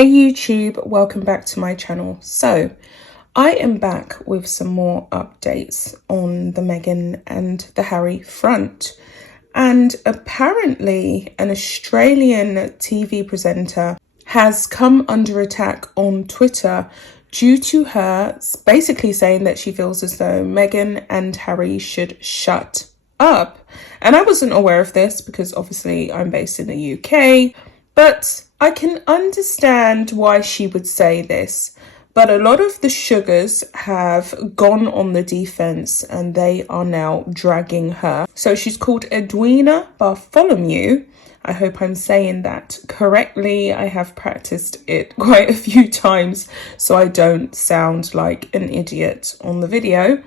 Hey YouTube, welcome back to my channel. So I am back with some more updates on the Meghan and the Harry front. And apparently an Australian TV presenter has come under attack on Twitter due to her basically saying that she feels as though Meghan and Harry should shut up. And I wasn't aware of this because obviously I'm based in the UK, but I can understand why she would say this. But a lot of the sugars have gone on the defense and they are now dragging her. So she's called Edwina Bartholomew. I hope I'm saying that correctly. I have practiced it quite a few times so I don't sound like an idiot on the video.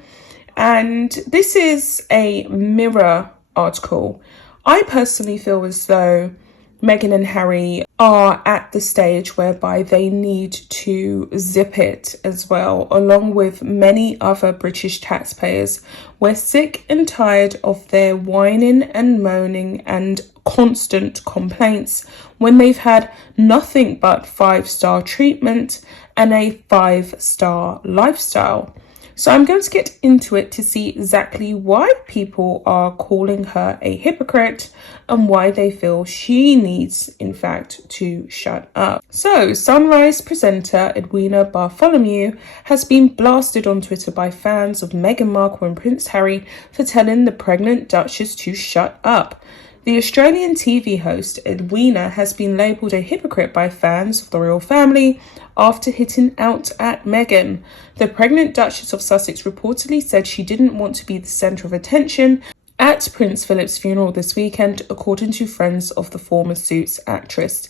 And this is a Mirror article. I personally feel as though Meghan and Harry are at the stage whereby they need to zip it as well, along with many other British taxpayers. We're sick and tired of their whining and moaning and constant complaints when they've had nothing but 5-star treatment and a 5-star lifestyle. So I'm going to get into it to see exactly why people are calling her a hypocrite and why they feel she needs, in fact, to shut up. So Sunrise presenter Edwina Bartholomew has been blasted on Twitter by fans of Meghan Markle and Prince Harry for telling the pregnant Duchess to shut up. The Australian TV host Edwina has been labelled a hypocrite by fans of the royal family after hitting out at Meghan. The pregnant Duchess of Sussex reportedly said she didn't want to be the centre of attention at Prince Philip's funeral this weekend, according to friends of the former Suits actress.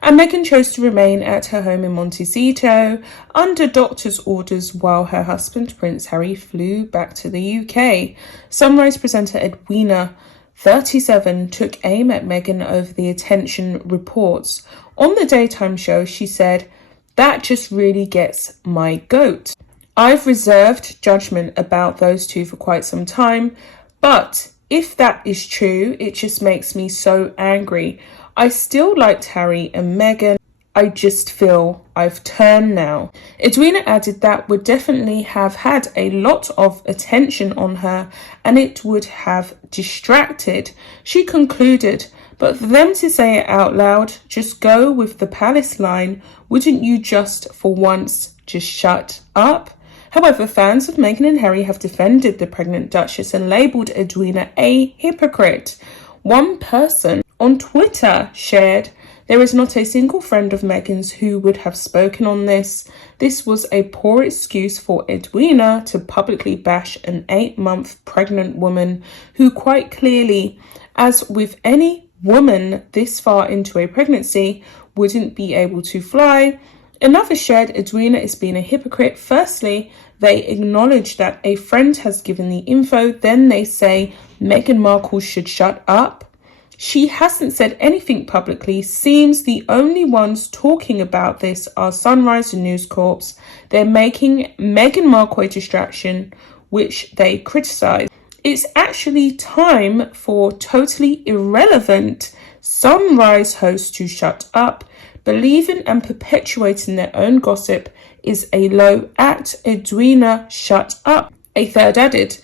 And Meghan chose to remain at her home in Montecito under doctor's orders while her husband Prince Harry flew back to the UK. Sunrise presenter Edwina, 37, took aim at Meghan over the attention reports. On the daytime show, she said, "That just really gets my goat. I've reserved judgment about those two for quite some time, but if that is true, it just makes me so angry. I still liked Harry and Meghan. I just feel I've turned now." Edwina added that would definitely have had a lot of attention on her and it would have distracted. She concluded, "But for them to say it out loud, just go with the palace line, wouldn't you just for once just shut up?" However, fans of Meghan and Harry have defended the pregnant Duchess and labelled Edwina a hypocrite. One person on Twitter shared, "There is not a single friend of Meghan's who would have spoken on this. This was a poor excuse for Edwina to publicly bash an 8-month pregnant woman who quite clearly, as with any woman this far into a pregnancy, wouldn't be able to fly." Another shared, "Edwina is being a hypocrite. Firstly, they acknowledge that a friend has given the info. Then they say Meghan Markle should shut up. She hasn't said anything publicly. Seems the only ones talking about this are Sunrise and News Corp. They're making Meghan Markle a distraction, which they criticise. It's actually time for totally irrelevant Sunrise hosts to shut up. Believing and perpetuating their own gossip is a low act. Edwina, shut up," a third added.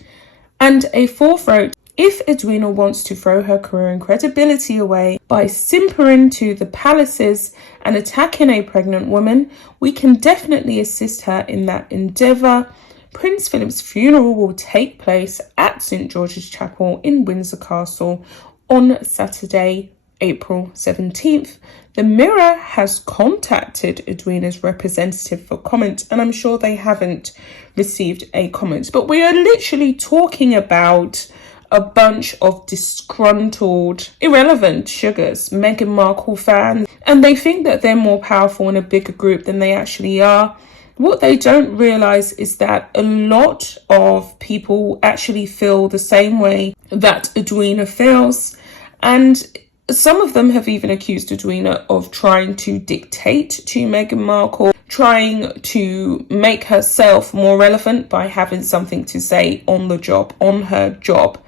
And a fourth wrote, "If Edwina wants to throw her career and credibility away by simpering to the palaces and attacking a pregnant woman, we can definitely assist her in that endeavour. Prince Philip's funeral will take place at St George's Chapel in Windsor Castle on Saturday, April 17th. The Mirror has contacted Edwina's representative for comment, and I'm sure they haven't received a comment. But we are literally talking about a bunch of disgruntled, irrelevant sugars, Meghan Markle fans, and they think that they're more powerful in a bigger group than they actually are. What they don't realise is that a lot of people actually feel the same way that Edwina feels, and some of them have even accused Edwina of trying to dictate to Meghan Markle, trying to make herself more relevant by having something to say on the job, on her job.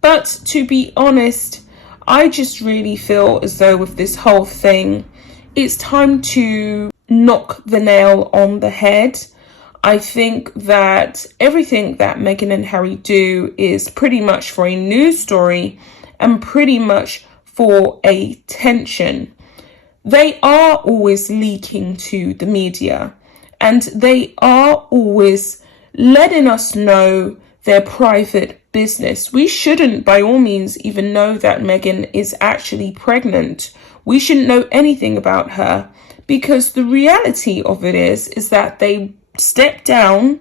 But to be honest, I just really feel as though with this whole thing, it's time to knock the nail on the head. I think that everything that Meghan and Harry do is pretty much for a news story and pretty much for attention. They are always leaking to the media, and they are always letting us know their private business. We shouldn't, by all means, even know that Meghan is actually pregnant. We shouldn't know anything about her, because the reality of it is that they stepped down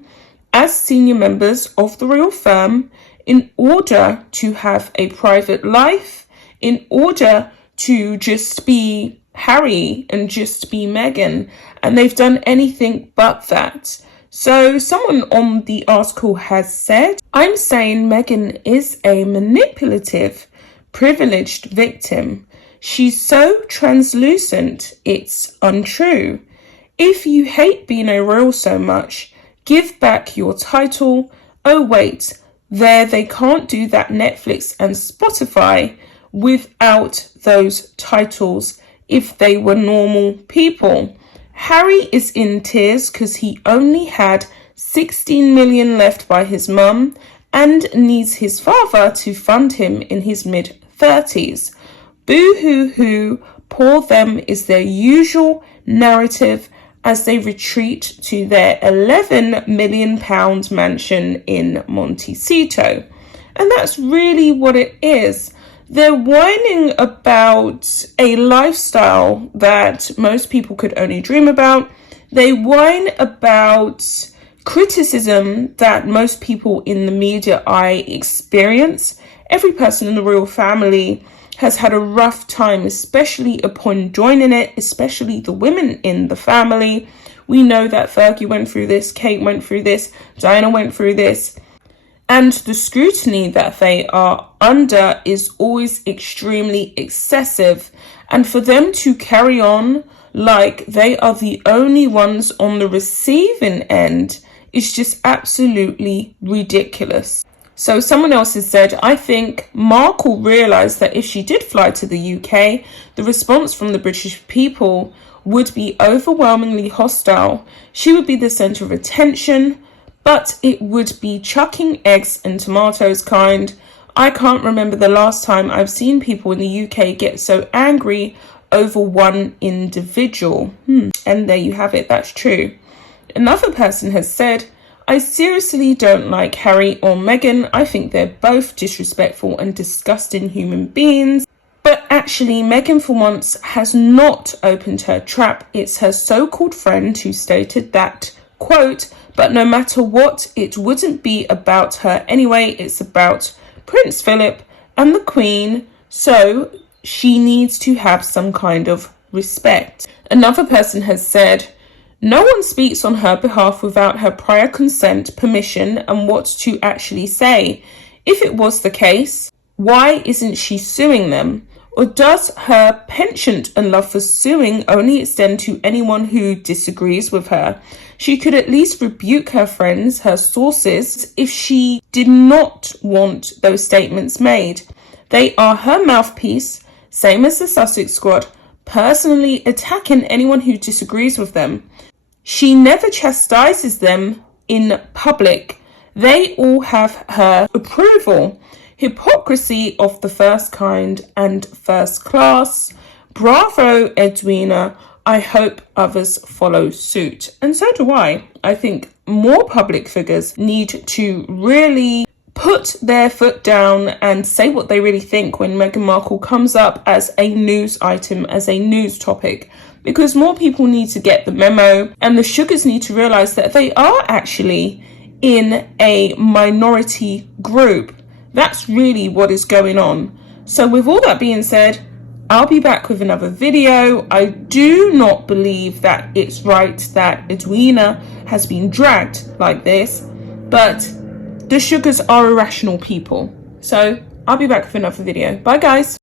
as senior members of the royal firm in order to have a private life, in order to just be Harry and just be Meghan, and they've done anything but that. So someone on the article has said, I'm saying Meghan is a manipulative, privileged victim. She's so translucent, it's untrue. If you hate being a royal so much, give back your title. Oh wait, they can't do that Netflix and Spotify without those titles if they were normal people. Harry is in tears because he only had 16 million left by his mum and needs his father to fund him in his mid-30s. Boo-hoo-hoo, poor them is their usual narrative as they retreat to their £11 million mansion in Montecito. And that's really what it is. They're whining about a lifestyle that most people could only dream about. They whine about criticism that most people in the media eye experience. Every person in the royal family has had a rough time, especially upon joining it, especially the women in the family. We know that Fergie went through this, Kate went through this, Diana went through this. And the scrutiny that they are under is always extremely excessive. And for them to carry on like they are the only ones on the receiving end is just absolutely ridiculous. So someone else has said, I think Markle realised that if she did fly to the UK, the response from the British people would be overwhelmingly hostile. She would be the centre of attention, but it would be chucking eggs and tomatoes kind. I can't remember the last time I've seen people in the UK get so angry over one individual. And there you have it, that's true. Another person has said, I seriously don't like Harry or Meghan. I think they're both disrespectful and disgusting human beings. But actually, Meghan for once has not opened her trap. It's her so-called friend who stated that, quote, but no matter what, it wouldn't be about her anyway. It's about Prince Philip and the Queen. So she needs to have some kind of respect. Another person has said, no one speaks on her behalf without her prior consent, permission, and what to actually say. If it was the case, why isn't she suing them? Or does her penchant and love for suing only extend to anyone who disagrees with her? She could at least rebuke her friends, her sources, if she did not want those statements made. They are her mouthpiece, same as the Sussex squad, personally attacking anyone who disagrees with them. She never chastises them in public. They all have her approval. Hypocrisy of the first kind and first class. Bravo, Edwina. I hope others follow suit. And so do I. I think more public figures need to really put their foot down and say what they really think when Meghan Markle comes up as a news item, as a news topic. Because more people need to get the memo, and the sugars need to realise that they are actually in a minority group. That's really what is going on. So with all that being said, I'll be back with another video. I do not believe that it's right that Edwina has been dragged like this, but the sugars are irrational people. So I'll be back with another video. Bye guys.